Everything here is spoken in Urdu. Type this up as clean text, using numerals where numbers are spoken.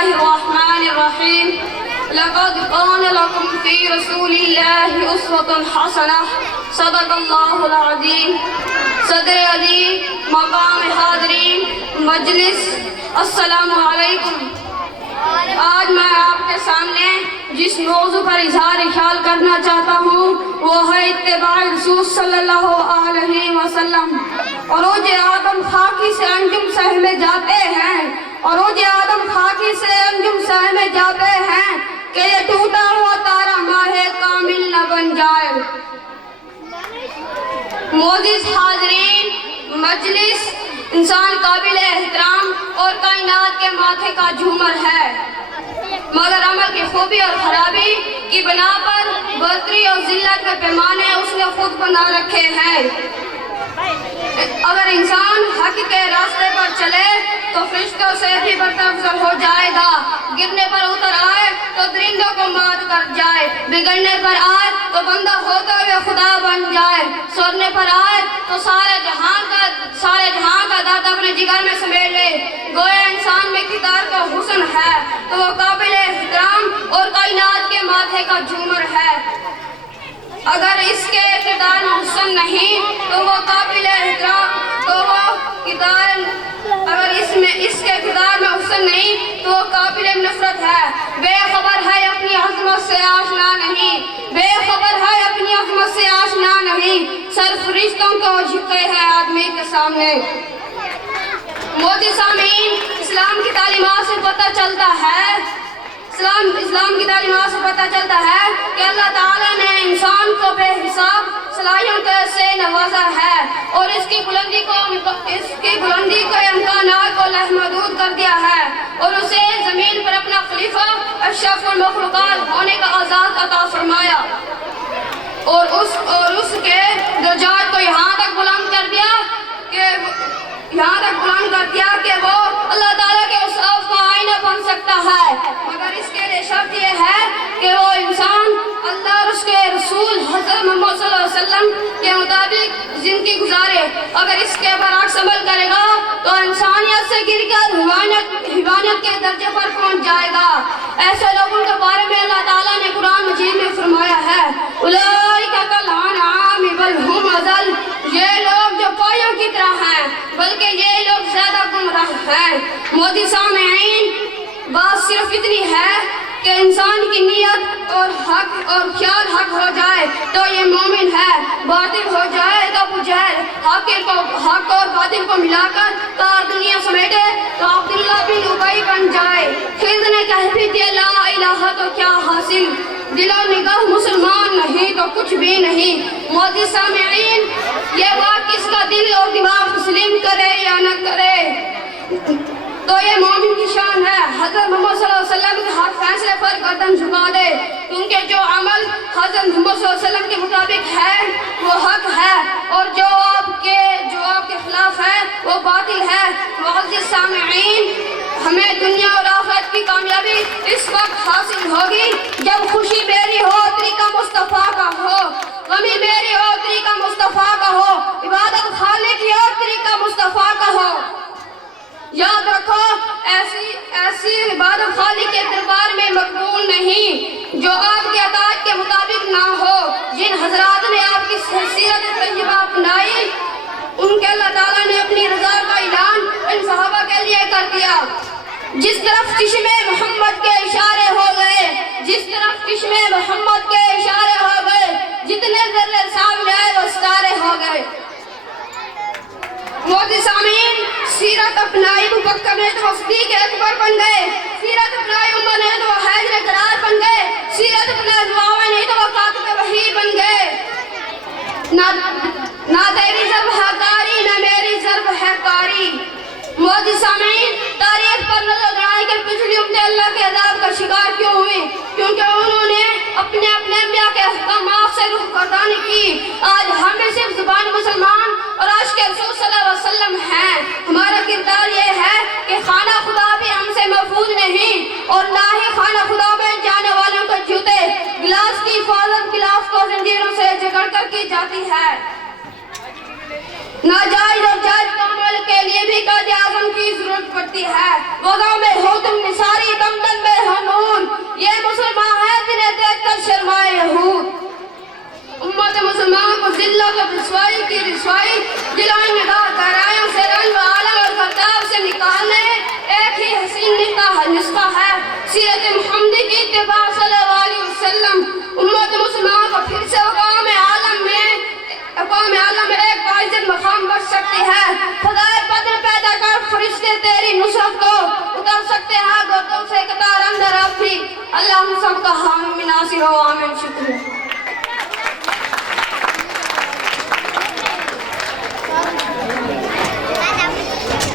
الله الرحمن الرحيم لقد كان لكم في رسول الله أسوة حسنة صدق الله العظيم. صدر علی، مقام حاضرین، مجلس، السلام علیکم. آج میں آپ کے سامنے جس موضوع پر اظہار خیال کرنا چاہتا ہوں وہ ہے اتباع رسول صلی اللہ علیہ وسلم. عروج آدم خاکی سے انجم سہ میں جاتے ہیں، عروج آدم خاکی سے انجم سہ میں جاتے ہیں کہ یہ ٹوٹا ہوا تارا ماہ کامل نہ بن جائے. معزز حاضرین، مجلس انسان قابل احترام اور کائنات کے ماتھے کا جھومر ہے، مگر عمل کی خوبی اور خرابی کی بنا پر برتری اور ذلت کے پیمانے اس نے خود بنا رکھے ہیں. اگر انسان حق کے راستے پر چلے تو فرشتوں سے بھی برتر ہو جائے گا، گرنے پر اتر آئے تو درندوں کو مات کر جائے، بگڑنے پر آئے تو بندہ ہوتے ہوئے خدا بن جائے، سونے پر آئے تو سارے جہاں کا داد اپنے جگر میں سمیٹ لے. گویا انسان میں کردار کا حسن ہے تو وہ قابل احترام اور کائنات کے ماتھے کا جھومر ہے. اگر اس کے کردار میں حسن نہیں تو وہ قابل احترام تو وہ کردار اگر اس کے کردار میں حسن نہیں تو وہ قابل نفرت ہے. بے خبر ہے اپنی عظمت سے آشنا نہیں، بے خبر ہے اپنی عظمت سے آشنا نہیں، سر فرشتوں کو جھکے ہے آدمی کے سامنے. موتی سامعین، اسلام کی تعلیمات سے پتہ چلتا ہے کہ اللہ تعالیٰ نے انسان کو بے حساب صلاحیتوں سے نوازا ہے اور اس کی بلندی کو امکانات کو محدود کر دیا ہے اور اسے زمین پر اپنا خلیفہ اشرف المخلوقات ہونے کا آزاد عطا فرمایا اور اس کے درجات کو یہاں تک بلند کر دیا کہ وہ اللہ تعالیٰ کے اوصاف کا آئینہ بن سکتا ہے. مگر اس کے لیے شرط یہ ہے کہ وہ انسان اللہ اور اس کے رسول حضرت محمد صلی اللہ علیہ وسلم کے مطابق زندگی گزارے. اگر اس کے برعکس عمل کرے گا تو انسانیت سے گر کر حیوانیت کے درجے پر پہنچ جائے گا. ایسے لوگوں کے بارے میں اللہ تعالیٰ نے قرآن مجید میں فرمایا ہے اولئک کالانعام بل ھم اضل، یہ لوگ جو پایوں کی طرح ہیں بلکہ یہ لوگ زیادہ گمراہ ہیں. موتی سامعین، بات صرف اتنی ہے کہ انسان کی نیت اور خیال حق ہو جائے تو یہ مومن ہے، باطل ہو جائے تو بجھل، حق اور باطل کو ملا کر تار دنیا سمیٹے تو عبداللہ بن ابی بن جائے. خضر نے کہہ بھی دیا لا الہ تو کیا حاصل، دل و نگاہ مسلمان نہیں تو کچھ بھی نہیں. موتی سامعین، یہ بات کس کا دل اور دماغ تسلیم کرے یا نہ کرے تو یہ مومن کی شان ہے. حضرت محمد صلی اللہ علیہ وسلم کے ہاتھ فیصلے پر گردن جھکا دے، کیونکہ جو عمل حضرت محمد صلی اللہ علیہ وسلم کے مطابق ہے وہ حق ہے اور جو آپ کے خلاف ہے وہ باطل ہے. معزز سامعین، ہمیں دنیا اور آخرت کی کامیابی اس وقت حاصل ہوگی جب خوشی میری ہو طریقہ مصطفیٰ کا ہو، غمی میری ہو طریقہ مصطفیٰ کا ہو، عبادت خالق کی ہو طریقہ مصطفیٰ کا ہو. یاد رکھو، ایسی عبادت خالق کے دربار میں مقبول نہیں جو آپ کے اطاعت کے مطابق نہ ہو. جن حضرات نے آپ کی سیرت طیبہ اپنائی ان کے اللہ تعالیٰ نے اپنی رضا کا اعلان ان صحابہ کے لیے کر دیا. جس طرف چشمے محمد کے اشارے ہو گئے، جس طرف چشمے محمد کے اشارے ہو گئے، جتنے ذرے سامنے آئے وہ ستارے ہو گئے. موتی سامعین، سیرت اپنائی ابوبکر نے تو صدیق اکبر بن گئے، سیرت اپنائی عمر نے تو حیدر قرار بن گئے، سیرت اپنائی معاویہ نے تو کاتب وحی بن گئے. نہ تیری ضرب ہے کاری نہ میری ضرب ہے کاری. موتی سامعین، تاریخ پر نظر دوڑائیں کہ پچھلی امتیں اللہ کے عذاب کا شکار کیوں ہوئی؟ کیونکہ انہوں نے اپنے انبیاء کے احکامات سے روح گردانی کی. آج ہم بھی صرف زبان مسلمان اور عاشق رسول صلی اللہ علیہ وسلم ہیں. ہمارا کردار یہ ہے کہ خانہ خدا بھی ہم سے محفوظ نہیں اور نہ ہی خانہ خدا میں جانے والوں کو جوتے. گلاس کی حفاظت گلاس کو زنجیروں سے جکڑ کر کی جاتی ہے. ناجائز اور جائز کامل کے لیے بھی قائد اعظم کی ضرورت پڑتی ہے. وضع میں ہو تم نثاری، تم نسخہ ہے سیرت محمدی کی اتباع صلی اللہ علیہ وسلم. امت مسلمان کو پھر سے اقوام عالم میں ایک باعزت مقام بچ سکتی ہے. خدائے بدر پیدا کر فرشتے تیری نصرت کو اتر سکتے ہیں گردوں سے قطار اندر اب بھی. اللہ ہم سب کا حامی ناصر ہو. آمین. شکریہ.